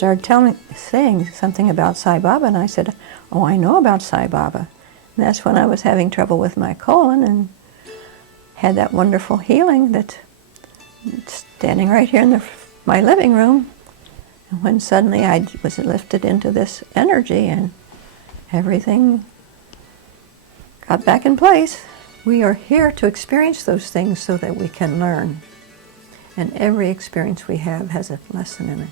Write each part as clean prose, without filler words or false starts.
started saying something about Sai Baba, and I said, oh, I know about Sai Baba. And that's when I was having trouble with my colon and had that wonderful healing that's standing right here in my living room. And when suddenly I was lifted into this energy and everything got back in place. We are here to experience those things so that we can learn. And every experience we have has a lesson in it.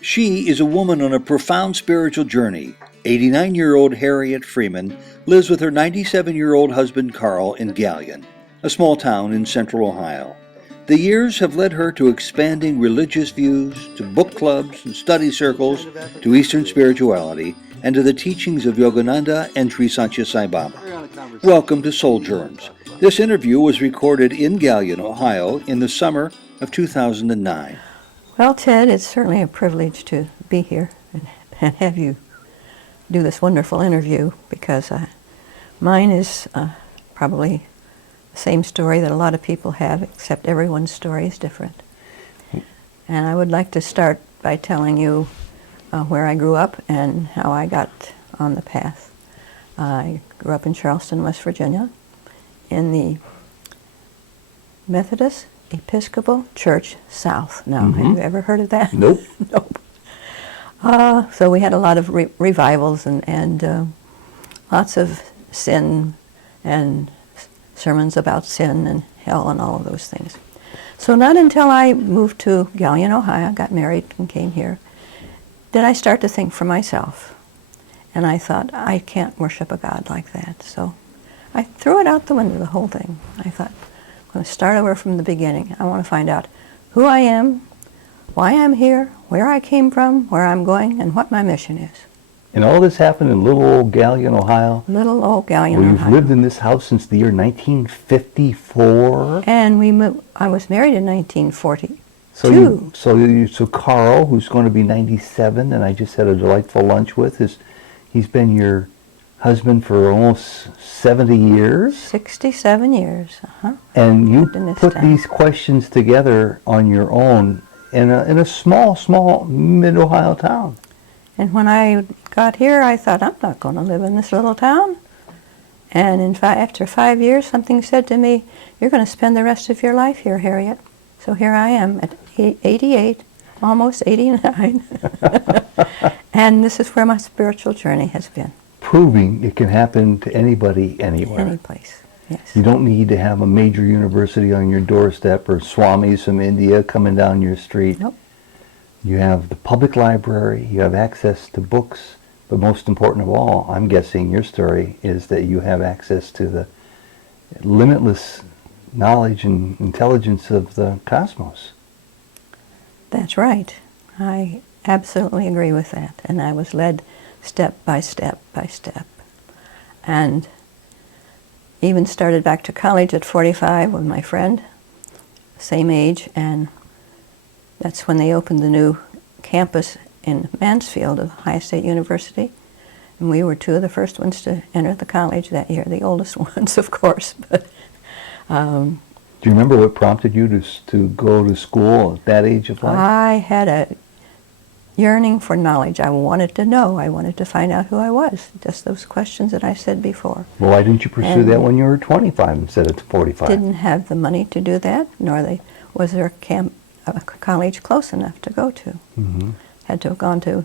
She is a woman on a profound spiritual journey. 89-year-old Harriett Freeman lives with her 97-year-old husband Carl in Galion, a small town in central Ohio. The years have led her to expanding religious views, to book clubs and study circles, to Eastern spirituality, and to the teachings of Yogananda and Sri Sathya Sai Baba. Welcome to Souljourns. This interview was recorded in Galion, Ohio in the summer of 2009. Well, Ted, it's certainly a privilege to be here and have you do this wonderful interview, because mine is probably the same story that a lot of people have, except everyone's story is different. And I would like to start by telling you where I grew up and how I got on the path. I grew up in Charleston, West Virginia, in the Methodist Episcopal Church South. Now, have you ever heard of that? Nope. Nope. So we had a lot of revivals and lots of sin and sermons about sin and hell and all of those things. So not until I moved to Galion, Ohio, got married and came here, did I start to think for myself. And I thought, I can't worship a God like that. So I threw it out the window, the whole thing. I thought, I'm going to start over from the beginning. I want to find out who I am, why I'm here, where I came from, where I'm going, and what my mission is. And all this happened in little old Galion, Ohio? Little old Galion, Well, Ohio. you've lived in this house since the year 1954? And we moved, I was married in 1942. So Carl, who's going to be 97, and I just had a delightful lunch with, he's been your husband for almost 70 years? 67 years, And you Goodness put time. these questions together on your own in a small mid-Ohio town. And when I got here, I thought, I'm not going to live in this little town. And after 5 years, something said to me, you're going to spend the rest of your life here, Harriet. So here I am at 88, almost 89. And this is where my spiritual journey has been. Proving it can happen to anybody, anywhere. Any place, yes. You don't need to have a major university on your doorstep or swamis from India coming down your street. Nope. You have the public library, you have access to books, but most important of all, I'm guessing your story is that you have access to the limitless knowledge and intelligence of the cosmos. That's right. I absolutely agree with that. And I was led step by step by step. And even started back to college at 45 with my friend, same age, and that's when they opened the new campus in Mansfield of Ohio State University. And we were two of the first ones to enter the college that year, the oldest ones, of course. But do you remember what prompted you to go to school at that age of life? I had a yearning for knowledge. I wanted to know. I wanted to find out who I was. Just those questions that I said before. Well, why didn't you pursue that when you were 25 instead of 45? Didn't have the money to do that, nor was there a college close enough to go to. Had to have gone to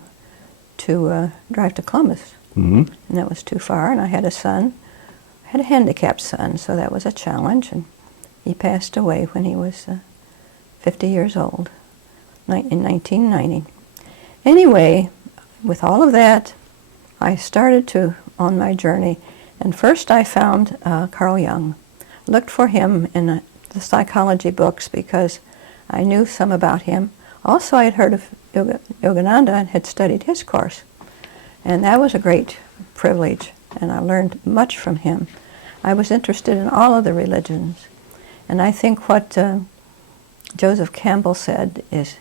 drive to Columbus, and that was too far. And I had a son, I had a handicapped son, so that was a challenge. And he passed away when he was 50 years old, in 1990. Anyway, with all of that, I started on my journey, and first I found Carl Jung. Looked for him in the psychology books because I knew some about him. Also, I had heard of Yogananda and had studied his course, and that was a great privilege, and I learned much from him. I was interested in all of the religions, and I think what Joseph Campbell said is,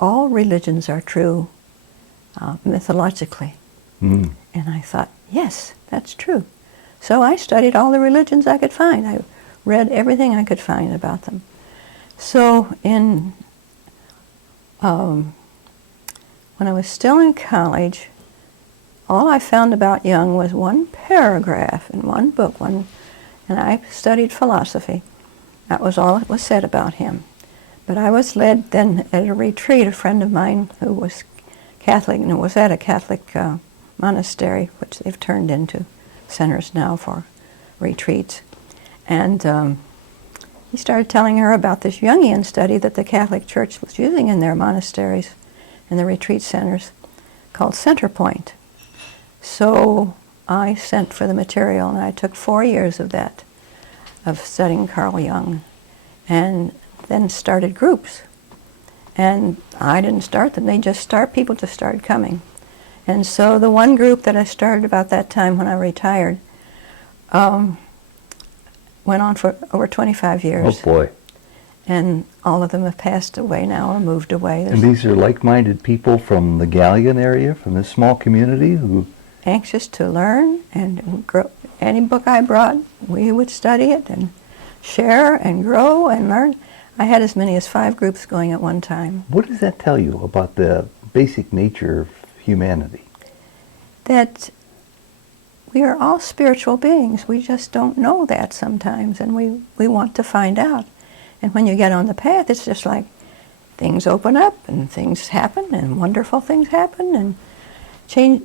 all religions are true mythologically. And I thought, yes, that's true. So I studied all the religions I could find. I read everything I could find about them. So in when I was still in college, all I found about Jung was one paragraph in one book, and I studied philosophy. That was all that was said about him. But I was led then at a retreat, a friend of mine who was Catholic and was at a Catholic monastery, which they've turned into centers now for retreats. And he started telling her about this Jungian study that the Catholic Church was using in their monasteries and the retreat centers called Centerpoint. So I sent for the material, and I took 4 years of that, of studying Carl Jung, and then started groups. And I didn't start them, people just started coming. And so the one group that I started about that time when I retired went on for over 25 years. Oh boy. And all of them have passed away now or moved away. And these are like-minded people from the Galion area, from this small community who... Anxious to learn and grow. Any book I brought, we would study it and share and grow and learn. I had as many as 5 groups going at one time. What does that tell you about the basic nature of humanity? That we are all spiritual beings. We just don't know that sometimes, and we want to find out. And when you get on the path, it's just like things open up and things happen and wonderful things happen and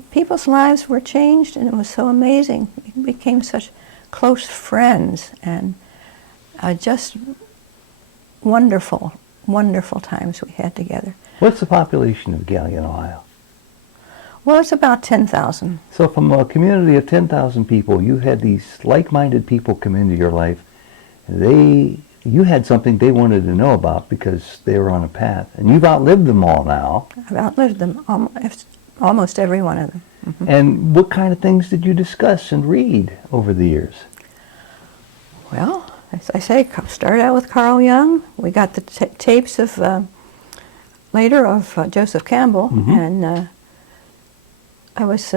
people's lives were changed, and it was so amazing. We became such close friends, and just wonderful, wonderful times we had together. What's the population of Galion, Ohio? Well, it's about 10,000. So from a community of 10,000 people, you had these like-minded people come into your life. You had something they wanted to know about because they were on a path. And you've outlived them all now. I've outlived them, almost every one of them. Mm-hmm. And what kind of things did you discuss and read over the years? Well, as I say, started out with Carl Jung. We got the tapes of later of Joseph Campbell, mm-hmm. and I was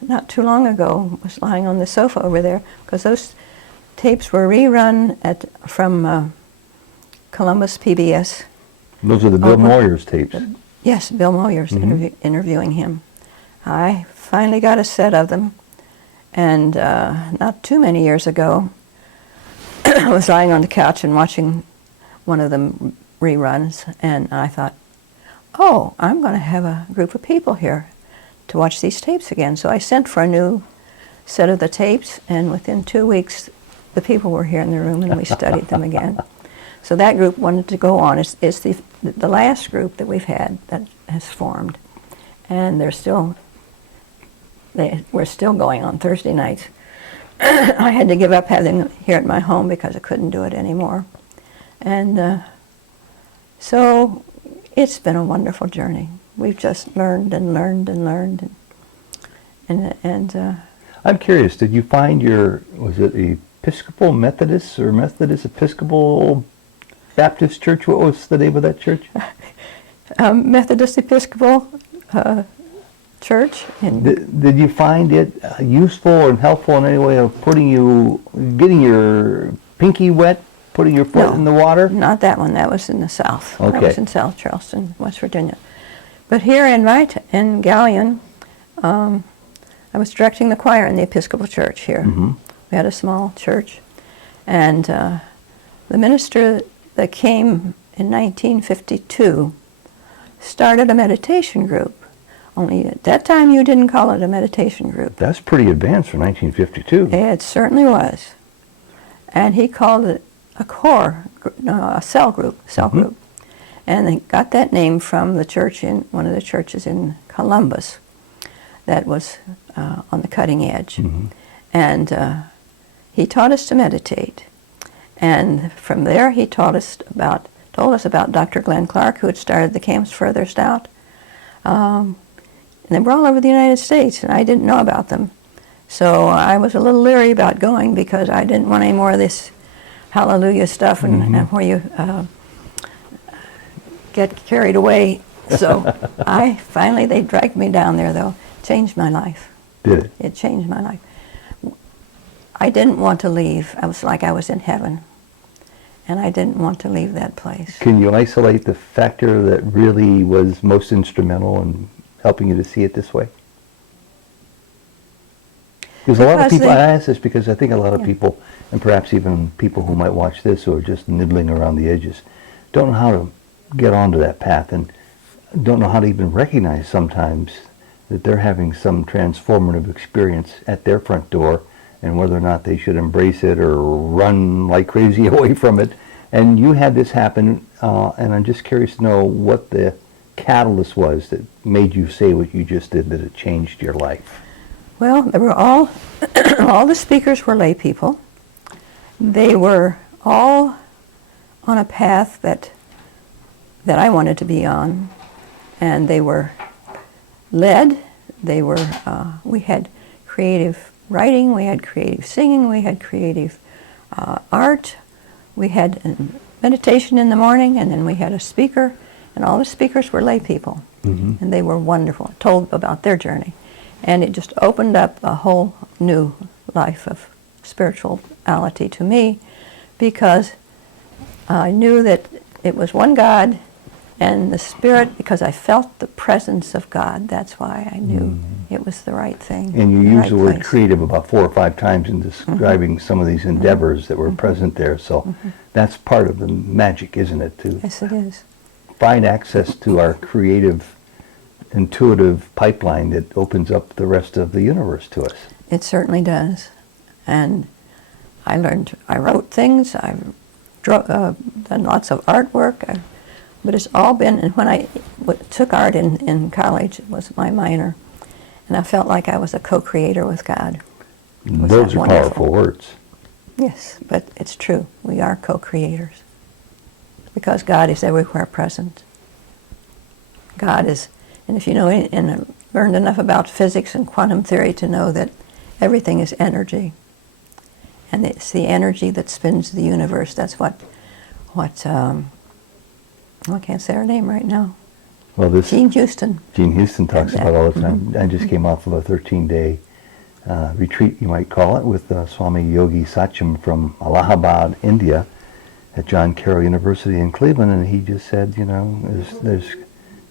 not too long ago was lying on the sofa over there because those tapes were rerun from Columbus PBS. Those are the Bill Moyers tapes. Yes, Bill Moyers, mm-hmm. interviewing him. I finally got a set of them, and not too many years ago, I was lying on the couch and watching one of them reruns, and I thought, oh, I'm going to have a group of people here to watch these tapes again. So I sent for a new set of the tapes, and within 2 weeks, the people were here in the room, and we studied them again. So that group wanted to go on. It's the last group that we've had that has formed, and we're still going on Thursday nights. I had to give up having them here at my home because I couldn't do it anymore. And so it's been a wonderful journey. We've just learned and learned and learned. And I'm curious, did you find was it Episcopal Methodist or Methodist Episcopal Baptist Church? What was the name of that church? Methodist Episcopal Church. Did you find it useful and helpful in any way of getting your pinky wet, putting your foot in the water? Not that one. That was in the South. Okay. That was in South Charleston, West Virginia. But here in Galion, I was directing the choir in the Episcopal Church here. Mm-hmm. We had a small church, and the minister that came in 1952 started a meditation group. Only at that time you didn't call it a meditation group. That's pretty advanced for 1952. It certainly was. And he called it a cell group. Mm-hmm. And they got that name from the church one of the churches in Columbus that was on the cutting edge. Mm-hmm. And he taught us to meditate. And from there he told us about Dr. Glenn Clark, who had started the camps furthest out. And they were all over the United States, and I didn't know about them. So I was a little leery about going because I didn't want any more of this hallelujah stuff and where you get carried away. So they dragged me down there, though. Changed my life. Did it? It changed my life. I didn't want to leave. I was like I was in heaven. And I didn't want to leave that place. Can you isolate the factor that really was most instrumental in helping you to see it this way? Because a lot of people, I ask this because I think a lot of people, and perhaps even people who might watch this who are just nibbling around the edges, don't know how to get onto that path and don't know how to even recognize sometimes that they're having some transformative experience at their front door, and whether or not they should embrace it or run like crazy away from it. And you had this happen, and I'm just curious to know what the catalyst was that made you say what you just did, that it changed your life. Well, they were all the speakers were lay people. They were all on a path that I wanted to be on, and they were led. They were. We had creative writing. We had creative singing. We had creative art. We had meditation in the morning, and then we had a speaker, and all the speakers were lay people, and they were wonderful. Told about their journey. And it just opened up a whole new life of spirituality to me, because I knew that it was one God and the Spirit, because I felt the presence of God. That's why I knew it was the right thing. And you use the word creative about 4 or 5 times in describing some of these endeavors that were present there. So that's part of the magic, isn't it? Yes, it is. Find access to our creative, intuitive pipeline that opens up the rest of the universe to us. It certainly does. And I wrote things, I've done lots of artwork, but it's all been, and when I took art in college, it was my minor, and I felt like I was a co-creator with God. Those are powerful words. Yes, but it's true. We are co-creators, because God is everywhere present. God is. And if you know and learned enough about physics and quantum theory to know that everything is energy, and it's the energy that spins the universe. That's what I can't say her name right now. Well, Jean Houston. Jean Houston talks about all the time. I just came off of a 13-day retreat, you might call it, with Swami Yogi Satyam from Allahabad, India, at John Carroll University in Cleveland, and he just said, you know, there's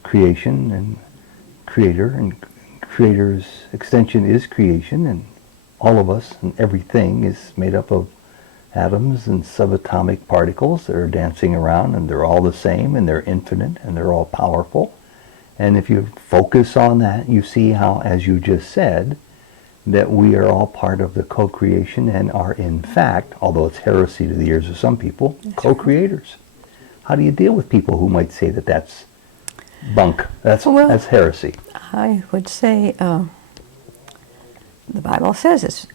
creation and creator, and creator's extension is creation, and all of us and everything is made up of atoms and subatomic particles that are dancing around, and they're all the same, and they're infinite, and they're all powerful. And if you focus on that, you see how, as you just said, that we are all part of the co-creation and are in fact, although it's heresy to the ears of some people, co-creators. How do you deal with people who might say that that's bunk? That's heresy. I would say the Bible says it's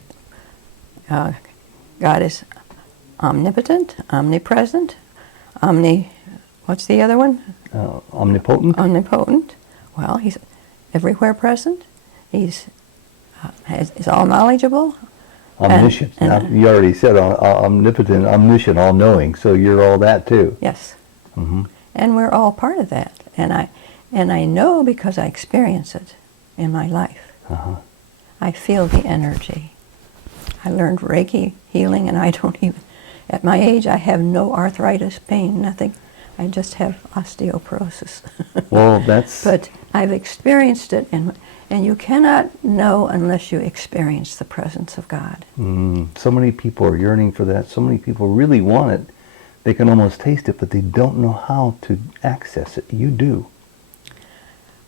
God is omnipotent, omnipresent, what's the other one? Omnipotent. Omnipotent. Well, he's everywhere present. He's all knowledgeable. Omniscient. You already said omnipotent, omniscient, all-knowing. So you're all that too. Yes. And we're all part of that. And I know because I experience it in my life. I feel the energy. I learned Reiki healing, and I don't even, at my age, I have no arthritis, pain, nothing. I just have osteoporosis. Well, that's... But I've experienced it, and you cannot know unless you experience the presence of God. So many people are yearning for that. So many people really want it. They can almost taste it, but they don't know how to access it. You do.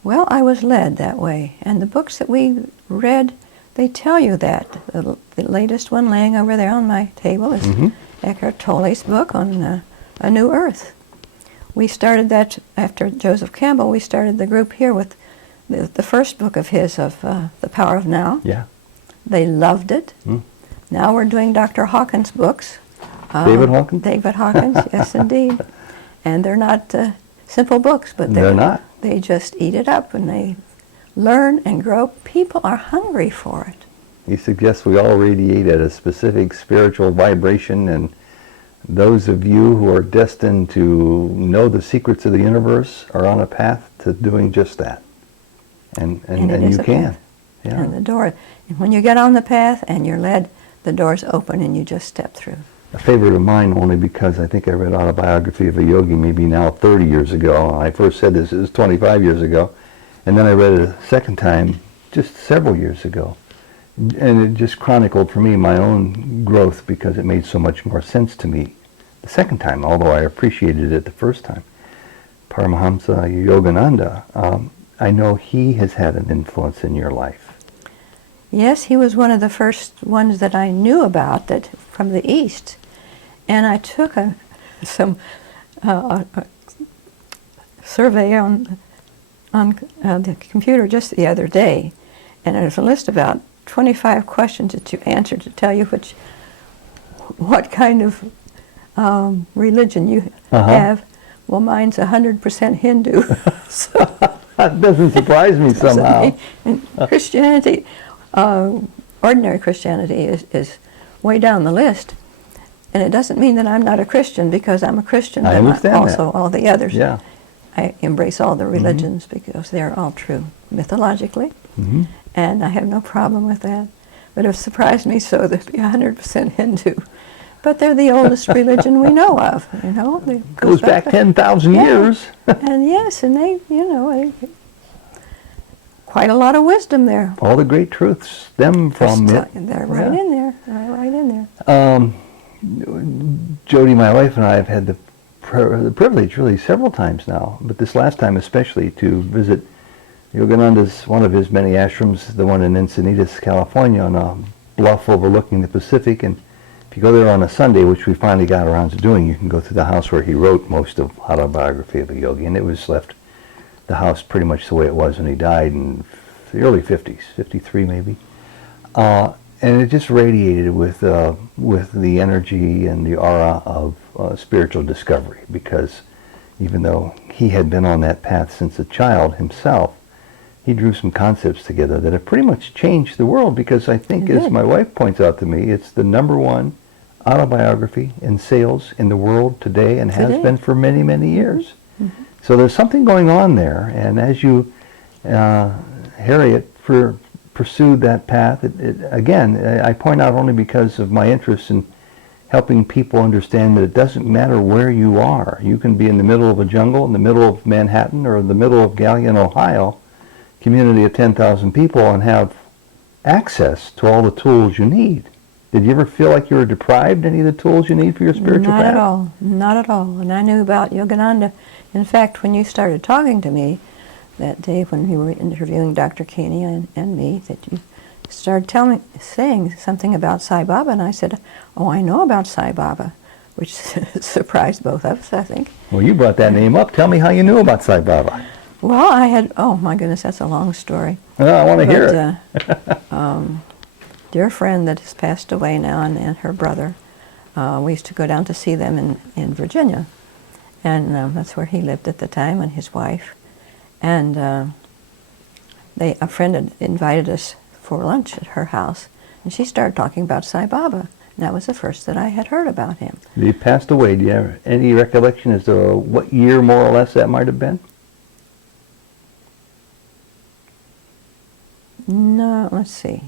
Well, I was led that way, and the books that we read, they tell you that. The latest one laying over there on my table is Eckhart Tolle's book on A New Earth. We started that after Joseph Campbell. We started the group here with the first book of his, of The Power of Now. Yeah. They loved it. Now we're doing Dr. Hawkins' books. David Hawkins? David Hawkins, yes indeed. And they're not simple books, but they're not. They just eat it up, and they learn and grow. People are hungry for it. He suggests we all radiate at a specific spiritual vibration, and those of you who are destined to know the secrets of the universe are on a path to doing just that. And you can. Yeah. And the door, when you get on the path and you're led, the door's open and you just step through. A favorite of mine, only because I think I read Autobiography of a Yogi maybe now 30 years ago. I first said this, it was 25 years ago. And then I read it a second time just several years ago. And it just chronicled for me my own growth because it made so much more sense to me the second time, although I appreciated it the first time. Paramahamsa Yogananda, I know he has had an influence in your life. Yes, he was one of the first ones that I knew about that from the East. And I took a survey on the computer just the other day, and there's a list of about 25 questions that you answer to tell you what kind of religion you have. Well, mine's 100% Hindu. So, that doesn't surprise me somehow. And Christianity, ordinary Christianity is way down the list. And it doesn't mean that I'm not a Christian because I'm a Christian, I but understand also that. all the others. Yeah. I embrace all the religions because they're all true mythologically, and I have no problem with that. But it surprised me so that to be 100% Hindu. But they're the oldest religion we know of, you know. It Goes back 10,000 years. And yes, and they, quite a lot of wisdom there. All the great truths stem from it. They're right in there. They're right in there. Jody, my wife, and I have had the privilege really several times now, but this last time especially, to visit Yogananda's, one of his many ashrams, the one in Encinitas, California, on a bluff overlooking the Pacific. And if you go there on a Sunday, which we finally got around to doing, you can go through the house where he wrote most of Autobiography of a Yogi, and it was left, the house pretty much the way it was when he died in the early 50s, 53 maybe. And it just radiated with the energy and the aura of spiritual discovery, because even though he had been on that path since a child himself, he drew some concepts together that have pretty much changed the world, because I think, as my wife points out to me, it's the #1 autobiography in sales in the world today, and has been for many, many years. So there's something going on there, and as you, Harriett, pursued that path, again, I point out only because of my interest in helping people understand that it doesn't matter where you are. You can be in the middle of a jungle, in the middle of Manhattan, or in the middle of Galion, Ohio, community of 10,000 people, and have access to all the tools you need. Did you ever feel like you were deprived any of the tools you need for your spiritual path? Not at all. Not at all. And I knew about Yogananda. In fact, when you started talking to me that day when you were interviewing Dr. Keeney and me, that you started saying something about Sai Baba, and I said, oh, I know about Sai Baba, which surprised both of us, I think. Well, you brought that name up. Tell me how you knew about Sai Baba. Well, I had, oh my goodness, that's a long story. I want to hear it. Dear friend that has passed away now, and her brother, we used to go down to see them in Virginia, and that's where he lived at the time, and his wife. And a friend had invited us for lunch at her house, and she started talking about Sai Baba. And that was the first that I had heard about him. He passed away. Do you have any recollection as to what year, more or less, that might have been? No, let's see.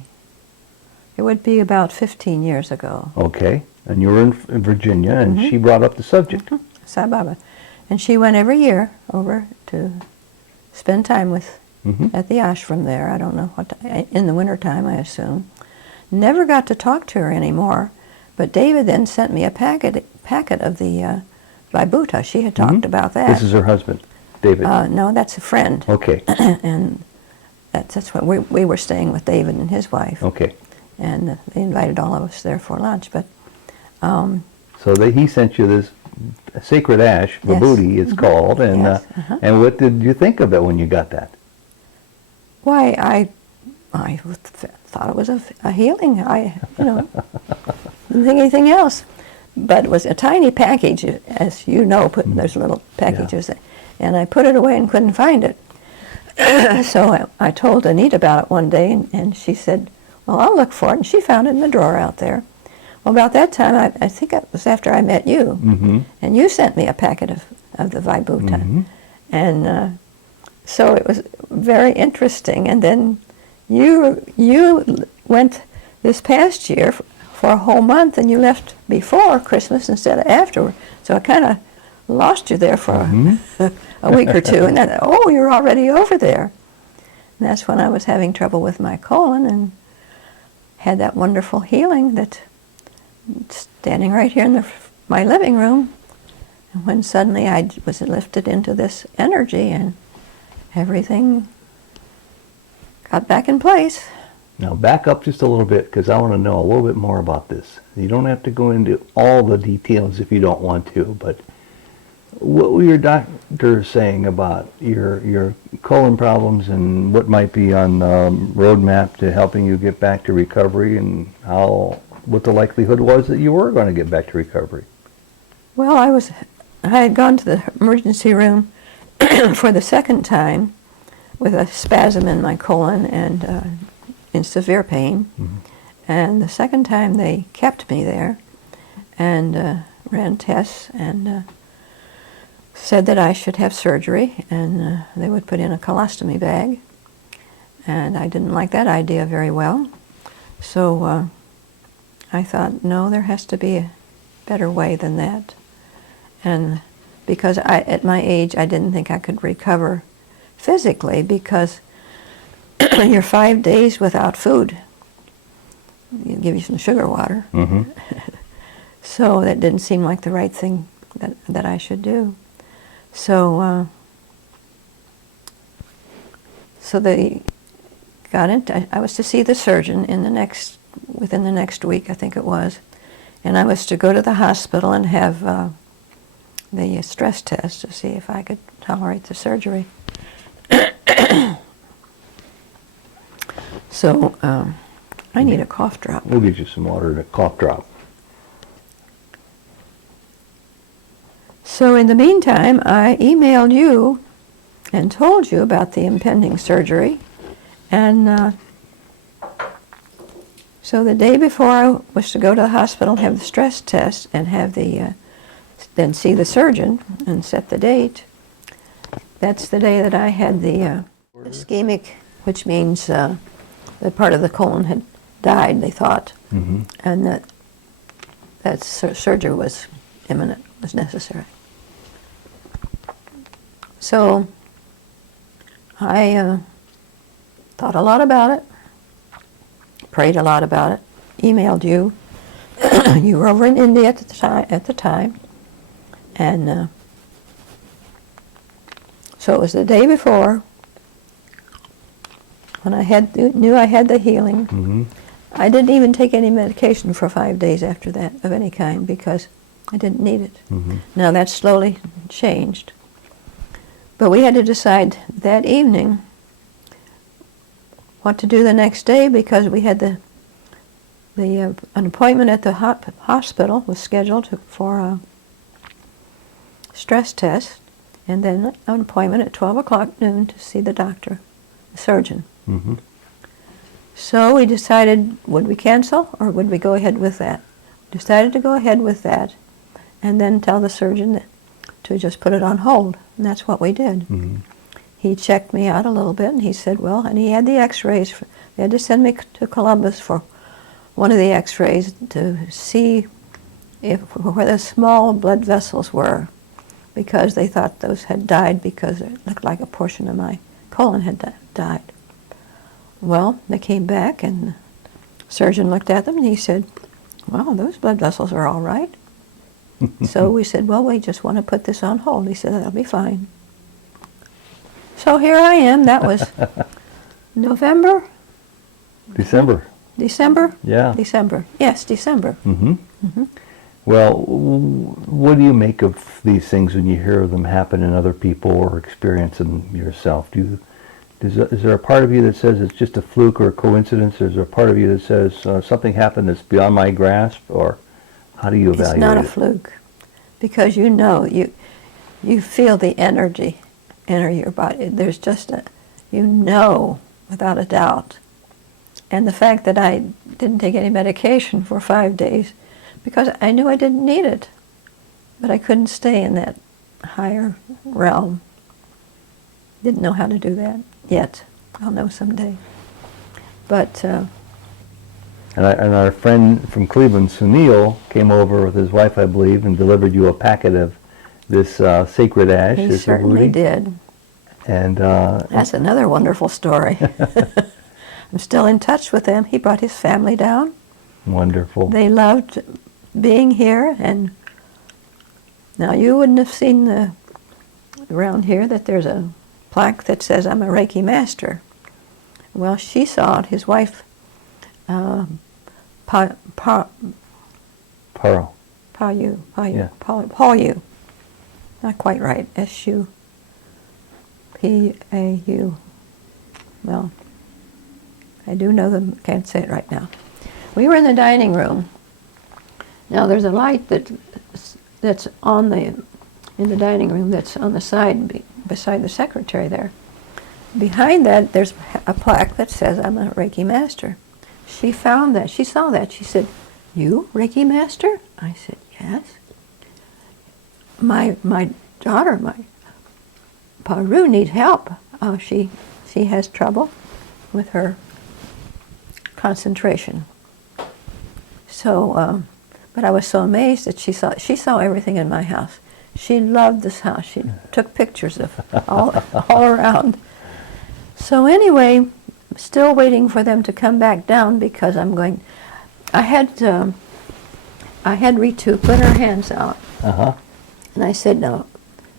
It would be about 15 years ago. Okay. And you were in Virginia, and she brought up the subject. Sai Baba. And she went every year over to spend time with at the ashram there. I don't know what in the wintertime, I assume. Never got to talk to her anymore, but David then sent me a packet of the Vibhuta. She had talked about that. This is her husband, David. No, that's a friend. Okay. And that's what we were staying with David and his wife. Okay. And they invited all of us there for lunch. But so he sent you this sacred ash, Vibhuti it's called, and and what did you think of it when you got that? Why, I thought it was a healing. I didn't think anything else. But it was a tiny package, as you know, there's little packages. And I put it away and couldn't find it. So I told Anita about it one day, and she said, well, I'll look for it. And she found it in the drawer out there. Well, about that time, I think it was after I met you, and you sent me a packet of the Vibhuta. And so it was very interesting. And then you went this past year for a whole month, and you left before Christmas instead of after. So I kind of lost you there for a week or two, and then, oh, you're already over there. And that's when I was having trouble with my colon and had that wonderful healing that standing right here in my living room. And when suddenly I was lifted into this energy and everything got back in place. Now back up just a little bit, because I want to know a little bit more about this. You don't have to go into all the details if you don't want to, but what were your doctors saying about your colon problems and what might be on the roadmap to helping you get back to recovery, and what the likelihood was that you were going to get back to recovery? Well, I had gone to the emergency room for the second time with a spasm in my colon and in severe pain. Mm-hmm. And the second time they kept me there and ran tests and said that I should have surgery, and they would put in a colostomy bag. And I didn't like that idea very well. So I thought, no, there has to be a better way than that. And because at my age, I didn't think I could recover physically, because you're 5 days without food. You give you some sugar water. Mm-hmm. So that didn't seem like the right thing that I should do. So they got into, I was to see the surgeon within the next week, I think it was, and I was to go to the hospital and have the stress test to see if I could tolerate the surgery. So I need a cough drop. We'll get you some water and a cough drop. So in the meantime, I emailed you and told you about the impending surgery. And so the day before I was to go to the hospital and have the stress test and have then see the surgeon and set the date, that's the day that I had the ischemic, which means the part of the colon had died, they thought, mm-hmm. and that surgery was imminent, was necessary. So I thought a lot about it, prayed a lot about it, emailed you. You were over in India at the time, and so it was the day before when I knew I had the healing. Mm-hmm. I didn't even take any medication for 5 days after that of any kind because I didn't need it. Mm-hmm. Now that slowly changed. But we had to decide that evening what to do the next day, because we had an appointment at the hospital was scheduled for a stress test, and then an appointment at 12 o'clock noon to see the doctor, the surgeon. Mm-hmm. So we decided, would we cancel or would we go ahead with that? Decided to go ahead with that and then tell the surgeon to just put it on hold, and that's what we did. Mm-hmm. He checked me out a little bit, and he said, well, and he had the x-rays. They had to send me to Columbus for one of the x-rays to see where the small blood vessels were, because they thought those had died because it looked like a portion of my colon had died. Well, they came back, and the surgeon looked at them, and he said, well, those blood vessels are all right. So we said, well, we just want to put this on hold. He said, that'll be fine. So here I am. That was November? December. December? Yeah. December. Yes, December. Mm-hmm. Mm-hmm. Well, what do you make of these things when you hear them happen in other people or experience them yourself? Is there a part of you that says it's just a fluke or a coincidence? Or is there a part of you that says something happened that's beyond my grasp? Or how do you evaluate it? It's not a fluke, because you feel the energy enter your body. There's just without a doubt. And the fact that I didn't take any medication for 5 days, because I knew I didn't need it, but I couldn't stay in that higher realm. Didn't know how to do that yet. I'll know someday. But and our friend from Cleveland, Sunil, came over with his wife, I believe, and delivered you a packet of this sacred ash. He certainly did. And That's another wonderful story. I'm still in touch with them. He brought his family down. wonderful. They loved being here, and now you wouldn't have seen around here that there's a plaque that says I'm a Reiki master. Well, she saw it. His wife, Pearl. Yeah. Paul Yu. Not quite right. S-U-P-A-U. Well, I do know them. Can't say it right now. We were in the dining room. Now there's a light that's in the dining room that's on the side beside the secretary there. Behind that, there's a plaque that says I'm a Reiki master. She found that. She saw that. She said, "You, Reiki master?" I said, "Yes." My daughter, my Paru, needs help. She has trouble with her concentration. So, but I was so amazed that she saw everything in my house. She loved this house. She took pictures of all around. So anyway, still waiting for them to come back down because I had Ritu put her hands out. Uh-huh. And I said, "No,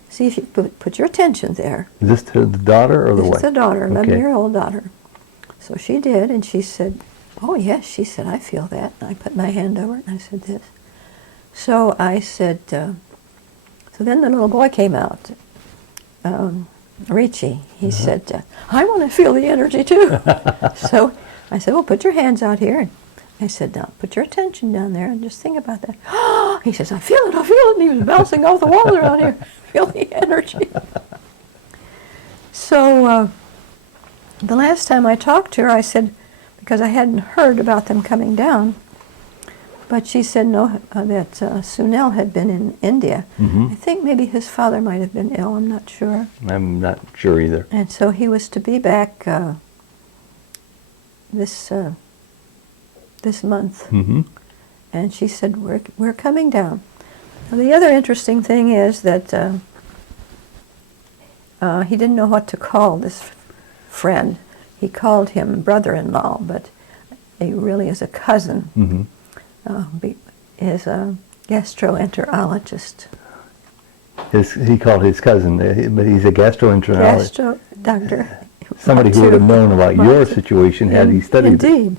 see if you put your attention there." Is this to the daughter or the wife? This is the daughter, Okay. 11-year-old daughter. So she did, and she said, "Oh yes," she said, "I feel that." And I put my hand over it, and I said this. So I said, so then the little boy came out, Richie. He said, "I want to feel the energy too." So I said, "Well, put your hands out here." And I said, "Now, put your attention down there and just think about that." He says, "I feel it, I feel it." And he was bouncing off the walls around here. Feel the energy. So the last time I talked to her, I said, because I hadn't heard about them coming down, but she said no, that Sunil had been in India. I think maybe his father might have been ill, I'm not sure. I'm not sure either. And so he was to be back this month. Mm-hmm. And she said, we're coming down. Now, the other interesting thing is that he didn't know what to call this friend. He called him brother-in-law, but he really is a cousin. Mm-hmm. Is a gastroenterologist. He called his cousin, but he's a gastroenterologist. Gastro doctor. Somebody who would have known about your situation had he studied it. Indeed.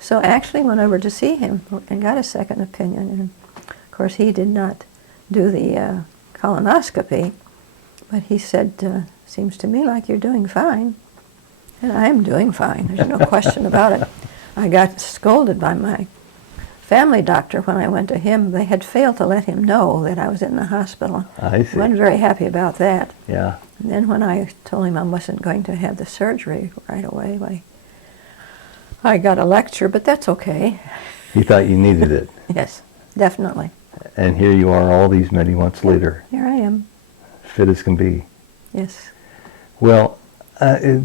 So actually went over to see him and got a second opinion. And of course he did not do the colonoscopy, but he said, "Seems to me like you're doing fine." And I am doing fine. There's no question about it. I got scolded by my family doctor when I went to him. They had failed to let him know that I was in the hospital. I see. I wasn't very happy about that. Yeah. And then when I told him I wasn't going to have the surgery right away, I got a lecture, but that's okay. He thought you needed it. Yes, definitely. And here you are all these many months later, Here I am. fit as can be. Yes. Well,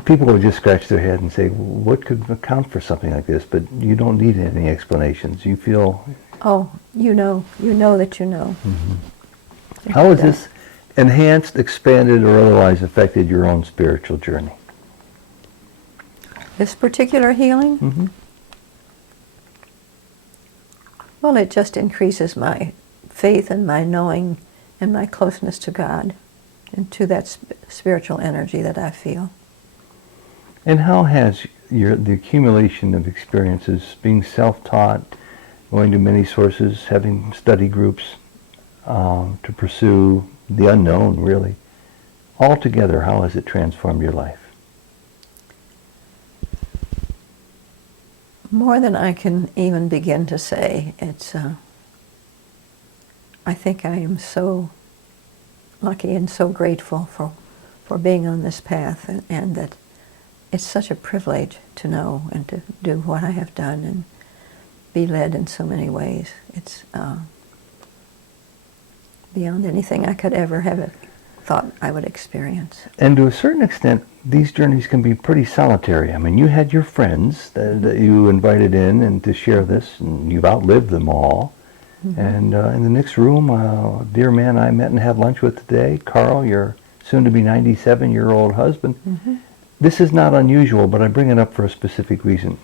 people would just scratch their head and say, what could account for something like this? But you don't need any explanations. You feel... Oh, you know that you know. Mm-hmm. How has this enhanced, expanded, or otherwise affected your own spiritual journey? This particular healing? Mm-hmm. Well, it just increases my faith and my knowing and my closeness to God and to that spiritual energy that I feel. And how has the accumulation of experiences, being self-taught, going to many sources, having study groups to pursue the unknown, really, altogether, how has it transformed your life? More than I can even begin to say. It's, I think I am so lucky and so grateful for being on this path, and that it's such a privilege to know and to do what I have done and be led in so many ways. It's beyond anything I could ever have thought I would experience. And to a certain extent, these journeys can be pretty solitary. I mean, you had your friends that you invited in and to share this, and you've outlived them all. Mm-hmm. And in the next room, a dear man I met and had lunch with today, Carl, your soon-to-be 97-year-old husband. Mm-hmm. This is not unusual, but I bring it up for a specific reason.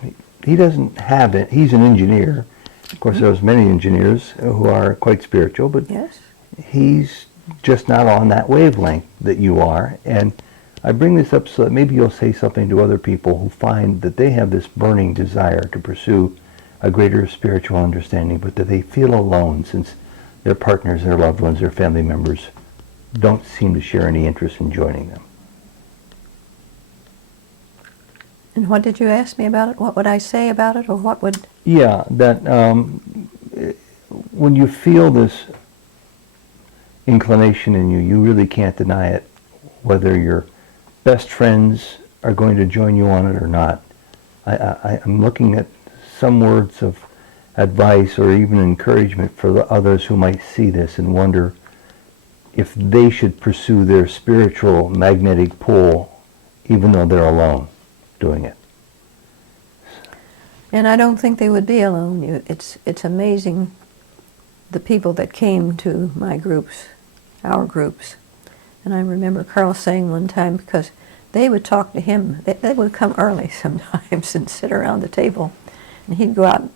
He doesn't have it. He's an engineer. Of course, there's many engineers who are quite spiritual, but Yes. he's just not on that wavelength that you are. And I bring this up so that maybe you'll say something to other people who find that they have this burning desire to pursue a greater spiritual understanding, but that they feel alone since their partners, their loved ones, their family members don't seem to share any interest in joining them. And what did you ask me about it? What would I say about it, or what would... Yeah, that when you feel this inclination in you, you really can't deny it, whether your best friends are going to join you on it or not. I'm looking at some words of advice or even encouragement for the others who might see this and wonder if they should pursue their spiritual magnetic pull even though they're alone doing it. And I don't think they would be alone. It's amazing the people that came to my groups, our groups. And I remember Carl saying one time, because they would talk to him, they would come early sometimes and sit around the table, and he'd go out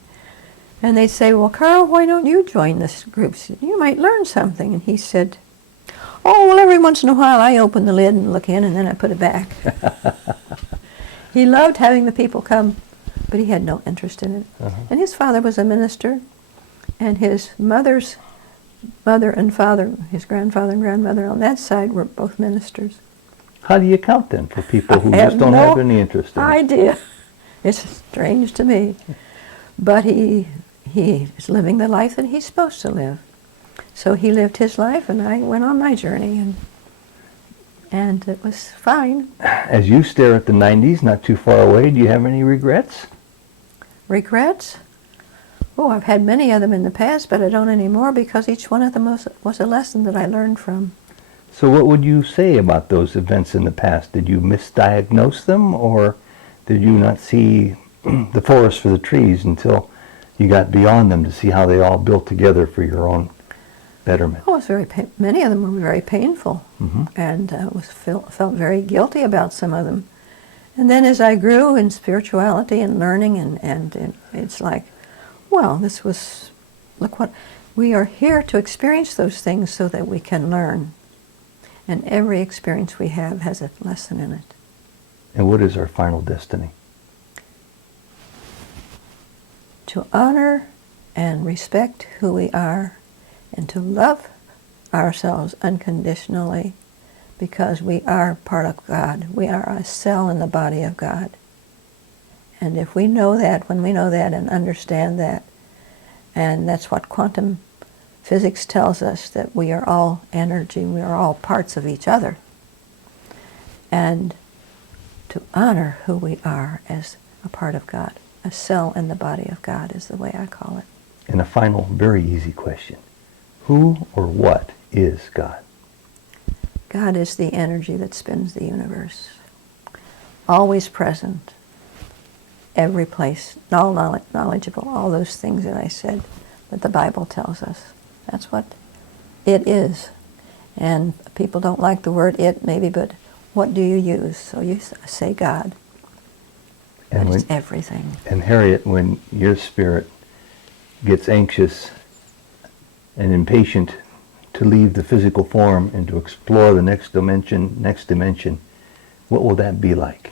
and they'd say, well, Carl, why don't you join this group? You might learn something. And he said, oh, well, every once in a while I open the lid and look in, and then I put it back. He loved having the people come, but he had no interest in it. And his father was a minister, and his mother's mother and father, his grandfather and grandmother on that side, were both ministers. How do you account then for people who I just don't no have any interest in it? idea. It's strange to me. But he is living the life that he's supposed to live. So he lived his life, and I went on my journey, and it was fine. As you stare at the 90s, not too far away, do you have any regrets? Regrets? Oh, I've had many of them in the past, but I don't anymore, because each one of them was a lesson that I learned from. So what would you say about those events in the past? Did you misdiagnose them, or did you not see the forest for the trees until you got beyond them to see how they all built together for your own betterment? Oh, it was many of them were very painful, and felt very guilty about some of them. And then as I grew in spirituality and learning, and it's like, well, look what, we are here to experience those things so that we can learn. And every experience we have has a lesson in it. And what is our final destiny? To honor and respect who we are, and to love ourselves unconditionally, because we are part of God. We are a cell in the body of God. And if we know that, when we know that and understand that, and that's what quantum physics tells us, that we are all energy, we are all parts of each other. And to honor who we are as a part of God, a cell in the body of God is the way I call it. And a final, very easy question. Who or what is God? God is the energy that spins the universe, always present, every place, all knowledgeable, all those things that I said that the Bible tells us. That's what it is. And people don't like the word it, maybe, but what do you use? So you say God. And That is everything. And Harriett, when your spirit gets anxious and impatient to leave the physical form and to explore the next dimension, what will that be like?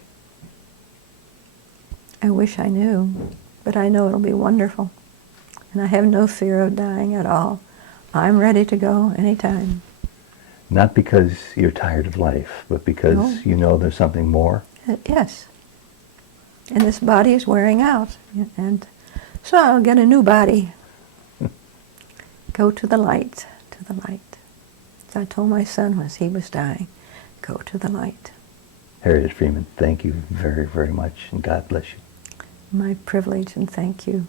I wish I knew, but I know it'll be wonderful. And I have no fear of dying at all. I'm ready to go anytime. Not because you're tired of life, but because you know there's something more? Yes. And this body is wearing out. And so I'll get a new body. Go to the light, to the light. So I told my son as he was dying, go to the light. Harriett Freeman, thank you very, very much, and God bless you. My privilege, and thank you.